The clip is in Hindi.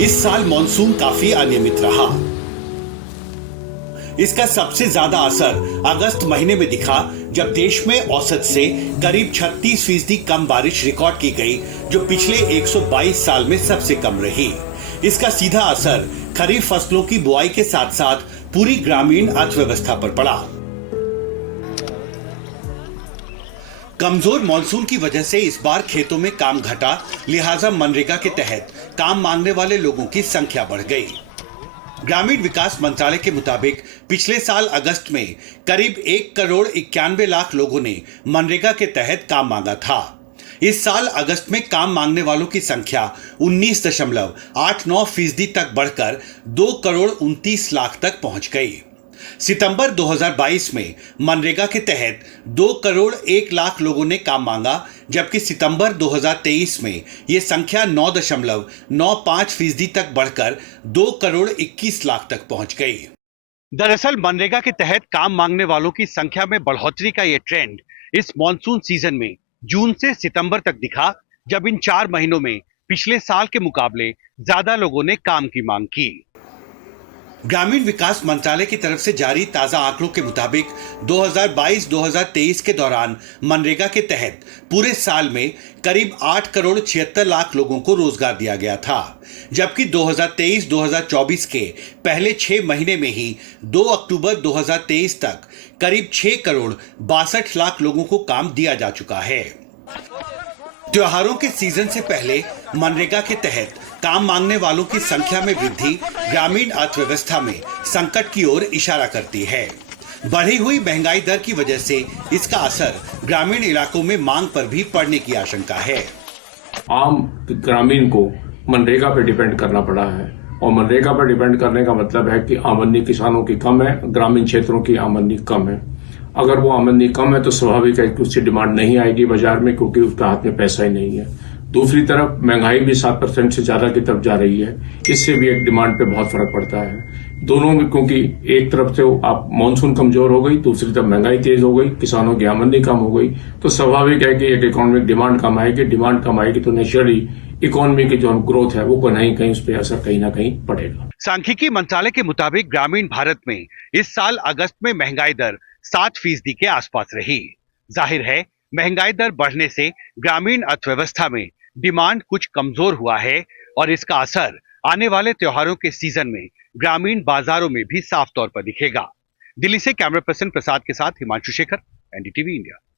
इस साल मॉनसून काफी अनियमित रहा। इसका सबसे ज्यादा असर अगस्त महीने में दिखा, जब देश में औसत से करीब 36% कम बारिश रिकॉर्ड की गई, जो पिछले 122 साल में सबसे कम रही। इसका सीधा असर खरीफ फसलों की बुआई के साथ साथ पूरी ग्रामीण अर्थव्यवस्था पर पड़ा। कमजोर मानसून की वजह से इस बार खेतों में काम घटा, लिहाजा मनरेगा के तहत काम मांगने वाले लोगों की संख्या बढ़ गई। ग्रामीण विकास मंत्रालय के मुताबिक पिछले साल अगस्त में करीब 1,91,00,000 लोगों ने मनरेगा के तहत काम मांगा था। इस साल अगस्त में काम मांगने वालों की संख्या 19.89% तक बढ़कर 2,29,00,000 तक पहुंच गई। सितंबर 2022 में मनरेगा के तहत 2,01,00,000 लोगों ने काम मांगा, जबकि सितंबर 2023 में यह संख्या 9.95% तक बढ़कर 2,21,00,000 तक पहुंच गई। दरअसल मनरेगा के तहत काम मांगने वालों की संख्या में बढ़ोतरी का यह ट्रेंड इस मॉनसून सीजन में जून से सितंबर तक दिखा, जब इन 4 महीनों में पिछले साल के मुकाबले ज्यादा लोगों ने काम की मांग की। ग्रामीण विकास मंत्रालय की तरफ से जारी ताजा आंकड़ों के मुताबिक 2022-2023 के दौरान मनरेगा के तहत पूरे साल में करीब 8,76,00,000 लोगों को रोजगार दिया गया था, जबकि 2023-2024 के पहले 6 महीने में ही 2 अक्टूबर 2023 तक करीब 6,62,00,000 लोगों को काम दिया जा चुका है। त्योहारों के सीजन से पहले मनरेगा के तहत काम मांगने वालों की संख्या में वृद्धि ग्रामीण अर्थव्यवस्था में संकट की ओर इशारा करती है। बढ़ी हुई महंगाई दर की वजह से इसका असर ग्रामीण इलाकों में मांग पर भी पड़ने की आशंका है। आम ग्रामीण को मनरेगा पे डिपेंड करना पड़ा है, और मनरेगा पर डिपेंड करने का मतलब है कि आमदनी किसानों की कम है, ग्रामीण क्षेत्रों की आमदनी कम है। अगर वो आमदनी कम है तो स्वाभाविक है कि उससे डिमांड नहीं आएगी बाजार में, क्योंकि उसके हाथ में पैसा ही नहीं है। दूसरी तरफ महंगाई भी 7% से ज्यादा की तरफ जा रही है, इससे भी एक डिमांड पे बहुत फर्क पड़ता है। दोनों में, क्योंकि एक तरफ से आप मानसून कमजोर हो गई, दूसरी तरफ महंगाई तेज हो गई, किसानों की आमदनी कम हो गई, तो स्वाभाविक है कि एक इकोनॉमिक डिमांड कम आएगी। डिमांड कम आएगी तो नेचुरली इकोनॉमी की जो ग्रोथ है वो कहीं कहीं उस पर असर कहीं ना कहीं पड़ेगा। सांख्यिकी मंत्रालय के मुताबिक ग्रामीण भारत में इस साल अगस्त में महंगाई दर 7% के आसपास रही। जाहिर है, महंगाई दर बढ़ने से ग्रामीण अर्थव्यवस्था में डिमांड कुछ कमजोर हुआ है, और इसका असर आने वाले त्योहारों के सीजन में ग्रामीण बाजारों में भी साफ तौर पर दिखेगा। दिल्ली से कैमरा पर्सन प्रसाद के साथ हिमांशु शेखर, एनडीटीवी इंडिया।